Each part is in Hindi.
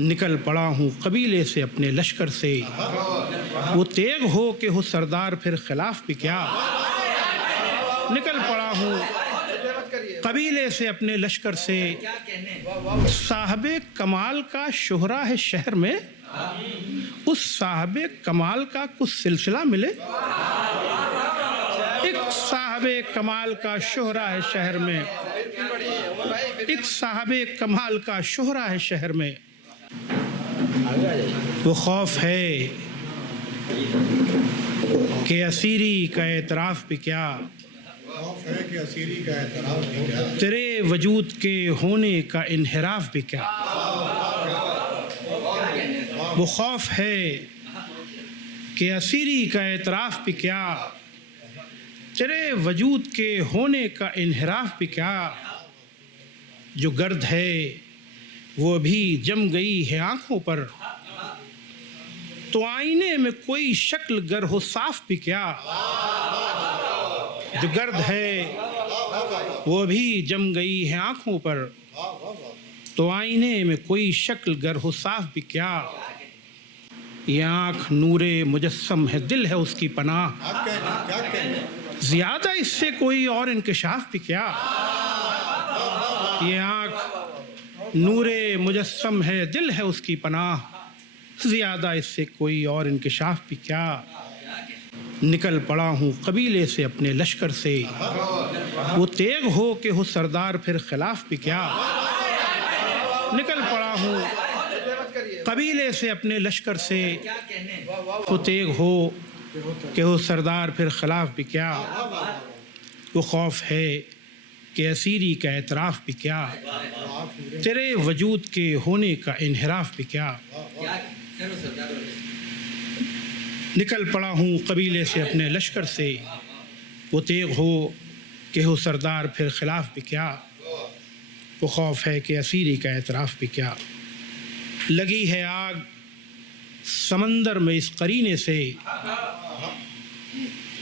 निकल पड़ा हूँ कबीले से अपने लश्कर से, वो तेग हो कि हो सरदार फिर खिलाफ भी क्या। निकल पड़ा हूँ कबीले से अपने लश्कर से, साहबे कमाल का शोहरा है शहर में, उस साहबे कमाल का कुछ सिलसिला मिले। एक साहबे कमाल का शोहरा है शहर में, एक साहबे कमाल का शोहरा है शहर में, वो खौफ है कि असीरी का एतराफ़ भी क्या, तेरे वजूद के होने का इन्हिराफ भी क्या। वो खौफ है कि असीरी का एतराफ़ भी क्या, तेरे वजूद के होने का इन्हिराफ भी क्या। जो गर्द है वो भी जम गई है आँखों पर, तो आईने में कोई शक्ल गर हो साफ भी क्या। जो गर्द है वो भी जम गई है आँखों पर, तो आईने में कोई शक्ल गर हो साफ भी क्या। ये आँख नूरे मुजस्सम है, दिल है उसकी पनाह, ज़्यादा इससे कोई और इंकिशाफ भी क्या। ये आँख नूरे मुजस्सम है, दिल है उसकी पनाह, ज़्यादा इससे कोई और इंकिशाफ भी क्या। निकल पड़ा हूँ कबीले से अपने लश्कर से, वो तेग हो कि हो सरदार फिर खिलाफ भी क्या। निकल पड़ा हूँ कबीले से अपने लश्कर से, वो तेग हो कि हो सरदार फिर खिलाफ भी क्या। वो खौफ है कि असीरी का एतराफ़ भी क्या, तेरे वजूद के होने का इन्हिराफ भी क्या। निकल पड़ा हूँ कबीले से अपने लश्कर से, वो तेग हो कि हो सरदार फिर खिलाफ भी क्या। वो खौफ है कि असीरी का एतराफ़ भी क्या। लगी है आग समंदर में इस करीने से,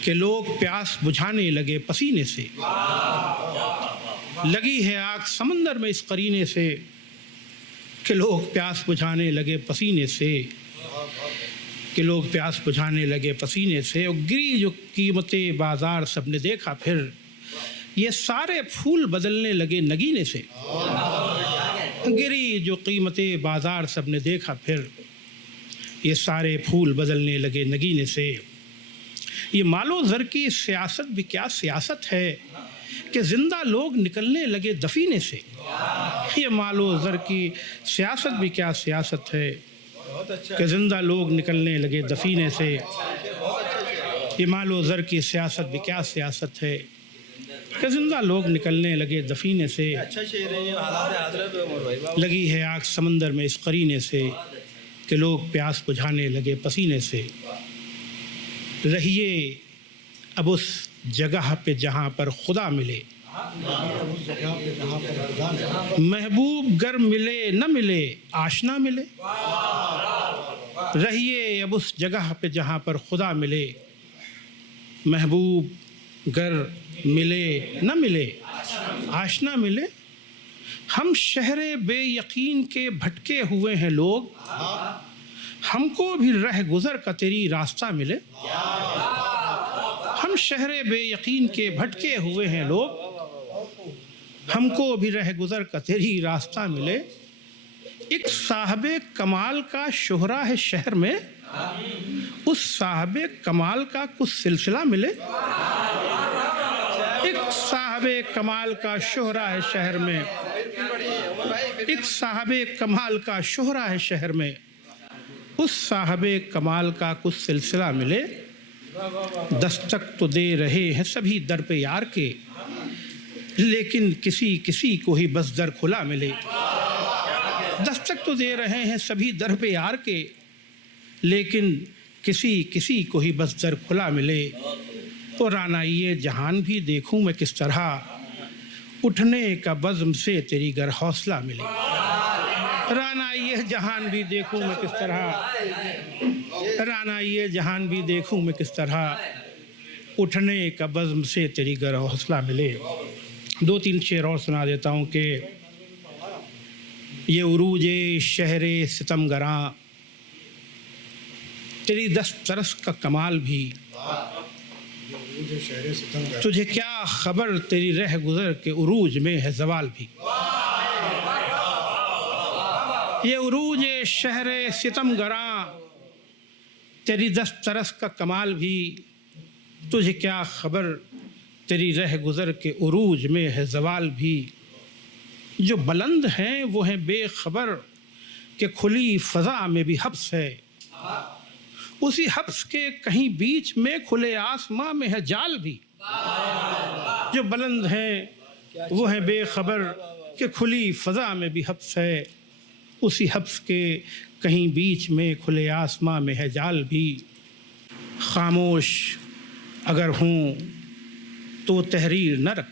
कि लोग प्यास बुझाने लगे पसीने से। लगी है आग समंदर में इस करीने से, कि लोग प्यास बुझाने लगे पसीने से, कि लोग प्यास बुझाने लगे पसीने से। और गिरी जो कीमतें बाज़ार सबने देखा फिर, ये सारे फूल बदलने लगे नगीने से। गिरी जो कीमतें बाज़ार सबने देखा फिर, ये सारे फूल बदलने लगे नगीने से। ये मालो ज़र की सियासत भी क्या सियासत है, कि ज़िंदा लोग निकलने लगे दफीने से। ये मालो ज़र की सियासत भी क्या सियासत है, कि ज़िंदा लोग निकलने लगे दफीने से। ये मालो ज़र की सियासत भी क्या सियासत है, कि ज़िंदा लोग निकलने लगे दफीने से। लगी है आग समंदर में इस करीने से, कि लोग प्यास बुझाने लगे पसीने से। रहिए अब उस जगह पे जहाँ पर खुदा मिले, महबूब गर मिले न मिले आशना मिले। रहिए अब उस जगह पे जहाँ पर खुदा मिले, महबूब गर मिले न मिले आशना मिले। हम शहरे बेयकीन के भटके हुए हैं लोग, हमको भी रह गुज़र का तेरी रास्ता मिले। हम शहरे बेयकीन के भटके हुए हैं लोग, हमको भी रह गुज़र का तेरी रास्ता मिले। एक साहबे कमाल का शोहरा है शहर में, उस साहबे कमाल का कुछ सिलसिला मिले। एक साहबे कमाल का शोहरा है शहर में, एक साहबे कमाल का शोहरा है शहर में, उस साहबे कमाल का कुछ सिलसिला मिले। दस्तक तो दे रहे हैं सभी दर पे यार के, लेकिन किसी किसी को ही बस दर खुला मिले। दस्तक तो दे रहे हैं सभी दर पे यार के, लेकिन किसी किसी को ही बस दर खुला मिले। तो रानाइए जहान भी देखूं मैं किस तरह, उठने का बज़्म से तेरी गर हौसला मिले। रानाइए जहान भी देखूं मैं किस तरह, रानाइए जहान भी देखूं मैं किस तरह, उठने का बज़्म से तेरी गर हौसला मिले। दो तीन शेर और सुना देता हूँ कि ये उरूज शहरे सितमगरां, तेरी दस्त तरस का कमाल भी, तुझे क्या खबर तेरी रह गुजर के उरूज में है जवाल भी। ये उरूज शहरे सितमगरां, तेरी दस्त तरस का कमाल भी, तुझे क्या खबर तेरी रह गुजर के उरूज में है जवाल भी। जो बुलंद हैं वो हैं बेखबर कि खुली फ़ज़ा में भी हब्स है, उसी हब्स के कहीं बीच में खुले आसमां में है जाल भी। जो बुलंद हैं वो हैं बेखबर कि खुली फ़ज़ा में भी हब्स है, उसी हब्स के कहीं बीच में खुले आसमां में है जाल भी। खामोश अगर हूँ तो तहरीर न रख,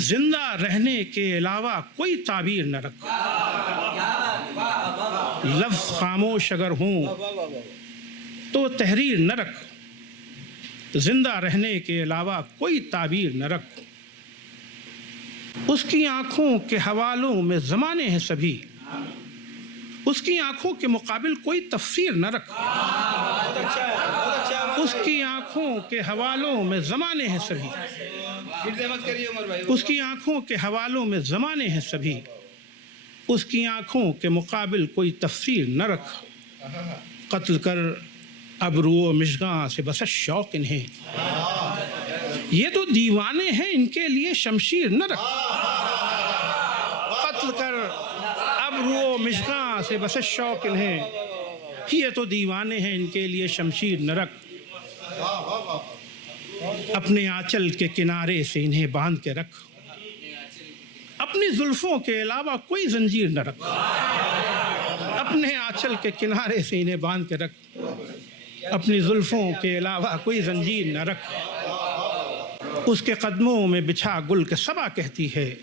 जिंदा रहने के अलावा कोई ताबीर न रख। लफ्ज़ खामोश अगर हूँ तो तहरीर न रख, जिंदा रहने के अलावा कोई ताबीर न रख। उसकी आँखों के हवालों में ज़माने हैं सभी, उसकी आँखों के मुकाबिल कोई तफसीर न रख। उसकी आँखों के हवालों में ज़माने हैं सभी, उसकी आँखों के हवालों में ज़माने हैं सभी, उसकी आँखों के मुकाबिल कोई तफसीर न रख। कत्ल कर अबरू मिशगां से बस शौक इन्हें, ये तो दीवाने हैं इनके लिए शमशीर न रख। कत्ल कर अबरू मिशगां से बस शौक इन्हें, ये तो दीवाने हैं इनके लिए शमशीर न रख। अपने आंचल के किनारे से इन्हें बांध के रख, अपनी जुल्फों के अलावा कोई जंजीर न रख। अपने आंचल के किनारे से इन्हें बांध के रख, अपनी जुल्फों के अलावा कोई जंजीर न रख। उसके कदमों में बिछा गुल के सबा कहती है,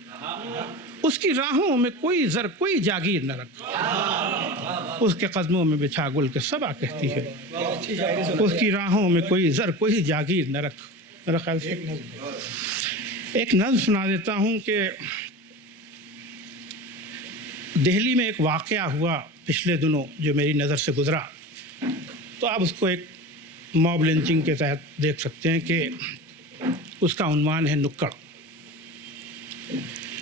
उसकी राहों में कोई जर कोई जागीर न रख। उसके कदमों में बिछा गुल के सबा कहती है, उसकी राहों में कोई जर कोई जागीर न रख। मेरा ख्याल से एक नज़्म सुना देता हूँ कि दिल्ली में एक वाक़या हुआ पिछले दिनों जो मेरी नज़र से गुज़रा, तो आप उसको एक मॉब लिंचिंग के तहत देख सकते हैं कि उसका उन्वान है नुक्कड़।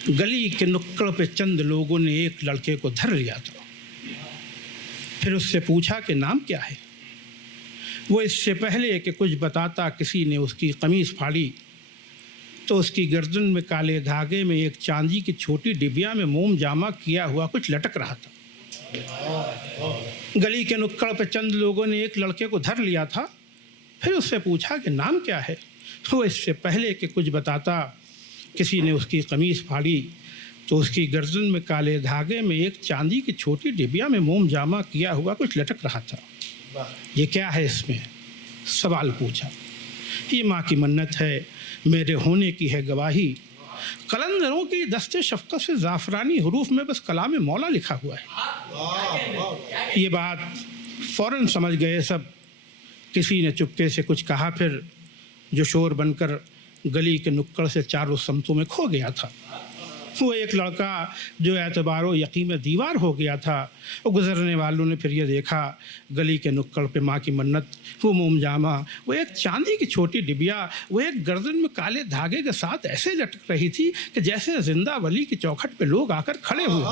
गली के नुक्कड़ पे चंद लोगों ने एक लड़के को धर लिया था, फिर उससे पूछा कि नाम क्या है। वो इससे पहले कि कुछ बताता किसी ने उसकी कमीज़ फाड़ी, तो उसकी गर्दन में काले धागे में एक चांदी की छोटी डिबिया में मोम जामा किया हुआ कुछ लटक रहा था। गली के नुक्कड़ पे चंद लोगों ने एक लड़के को धर लिया था, फिर उससे पूछा कि नाम क्या है। वो इससे पहले कि कुछ बताता किसी ने उसकी कमीज़ फाड़ी, तो उसकी गर्दन में काले धागे में एक चांदी की छोटी डिबिया में मोम जामा किया हुआ कुछ लटक रहा था। ये क्या है इसमें? सवाल पूछा। ये माँ की मन्नत है, मेरे होने की है गवाही, कलंदरों की दस्ते शफ़क़त से ज़ाफ़रानी हुरूफ में बस कलाम मौला लिखा हुआ है। ये बात फ़ौरन समझ गए सब। किसी ने चुपके से कुछ कहा, फिर जो शोर बनकर गली के नुक्कड़ से चारों समतों में खो गया था। वो एक लड़का जो एतबारो यकीन में दीवार हो गया था। वो गुज़रने वालों ने फिर ये देखा, गली के नुक्कड़ पे माँ की मन्नत, वो मोम जामा, वो एक चांदी की छोटी डिबिया, वो एक गर्दन में काले धागे के साथ ऐसे लटक रही थी कि जैसे जिंदा वली की चौखट पे लोग आकर खड़े हुए।